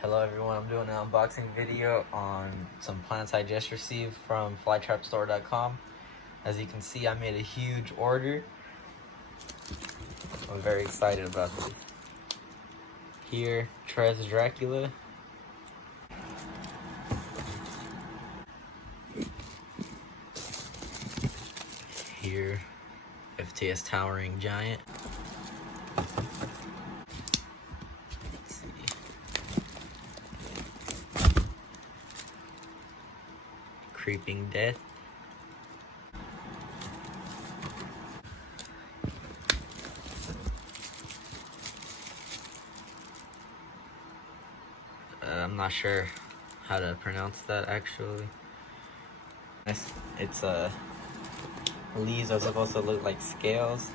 Hello everyone, I'm doing an unboxing video on some plants I just received from flytrapstore.com. As you can see, I made a huge order. I'm very excited about this. Here, Tres Dracula. Here, FTS Towering Giant. Let's see. Creeping Death. I'm not sure how to pronounce that actually. It's leaves are supposed to look like scales.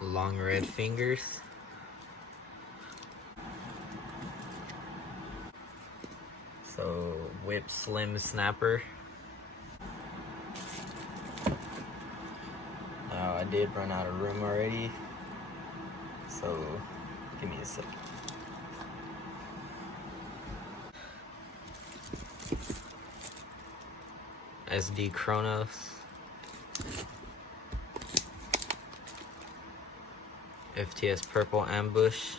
Long red fingers. So Whip Slim Snapper. Now I did run out of room already, so give me a second. SD Chronos. FTS Purple Ambush.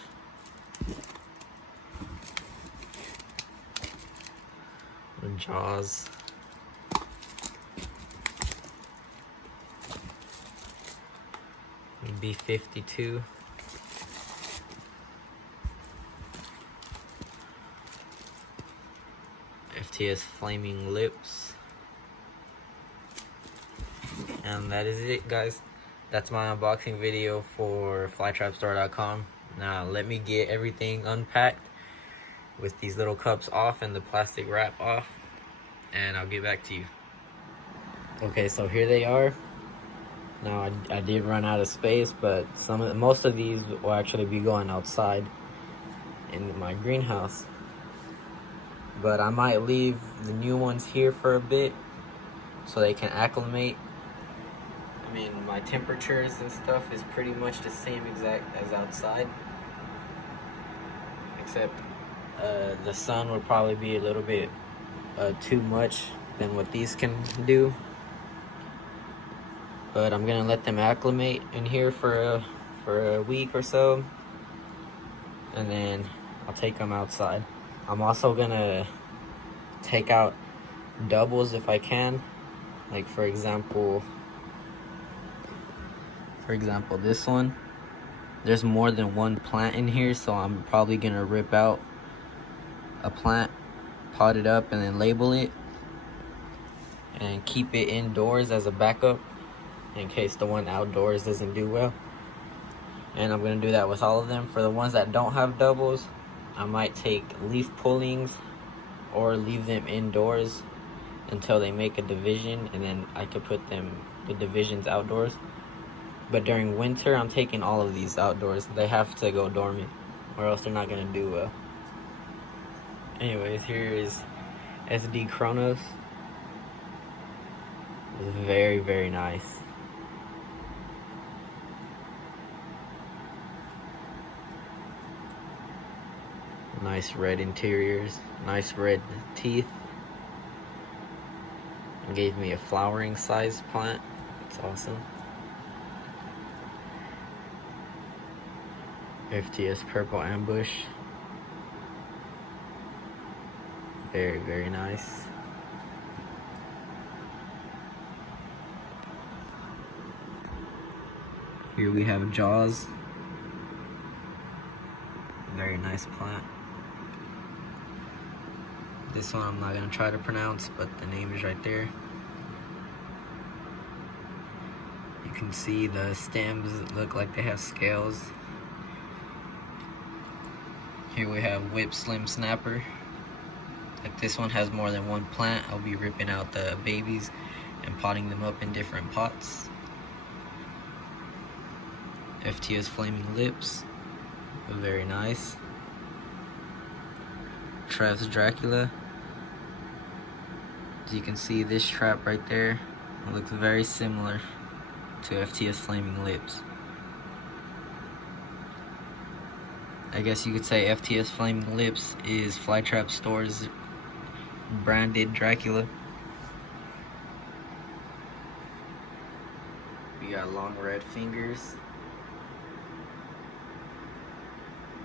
Jaws. B52. FTS Flaming Lips. And that is it, guys. That's my unboxing video for flytrapstore.com. Now let me get everything unpacked with these little cups off and the plastic wrap off, and I'll get back to you. Okay, so here they are. Now I did run out of space, but most of these will actually be going outside in my greenhouse. But I might leave the new ones here for a bit so they can acclimate. I mean, my temperatures and stuff is pretty much the same exact as outside, except the sun would probably be a little bit too much than what these can do. But I'm gonna let them acclimate in here for a week or so, and then I'll take them outside. I'm also gonna take out doubles if I can. Like for example, this one. There's more than one plant in here, so I'm probably gonna rip out a plant, pot it up, and then label it, and keep it indoors as a backup in case the one outdoors doesn't do well. And I'm gonna do that with all of them. For the ones that don't have doubles, I might take leaf pullings or leave them indoors until they make a division, and then I could put the divisions outdoors. But during winter, I'm taking all of these outdoors. They have to go dormant, or else they're not gonna do well. Anyways, here is SD Chronos. It's very, very nice. Nice red interiors, nice red teeth. It gave me a flowering size plant. It's awesome. FTS Purple Ambush. Very, very nice. Here we have Jaws. Very nice plant. This one I'm not gonna try to pronounce, but the name is right there. You can see the stems look like they have scales. Here we have Whip Slim Snapper. If this one has more than one plant, I'll be ripping out the babies and potting them up in different pots. FTS Flaming Lips. Very nice. Tres Dracula. As you can see, this trap right there, it looks very similar to FTS Flaming Lips. I guess you could say FTS Flaming Lips is Flytrap Store's branded Dracula. We got long red fingers.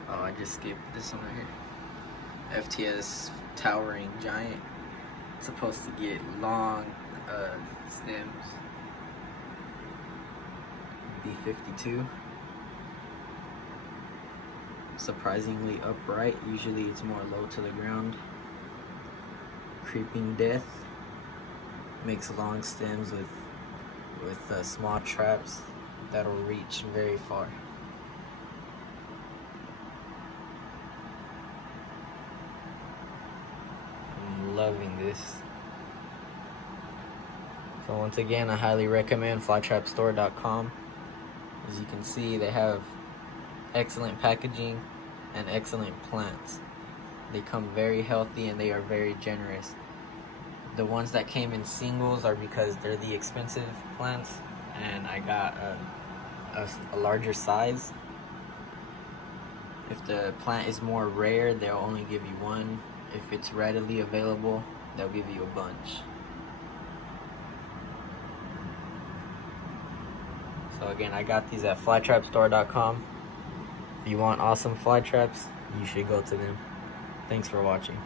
Oh, I just skipped this one right here. FTS Towering Giant. It's supposed to get long stems. B52. Surprisingly upright. Usually it's more low to the ground. Creeping Death. Makes long stems with small traps that'll reach very far. I'm loving this. So once again, I highly recommend flytrapstore.com. As you can see, they have excellent packaging and excellent plants. They come very healthy and they are very generous. The ones that came in singles are because they're the expensive plants, and I got a larger size. If the plant is more rare, they'll only give you one. If it's readily available, they'll give you a bunch. So again, I got these at flytrapstore.com. If you want awesome fly traps, you should go to them. Thanks for watching.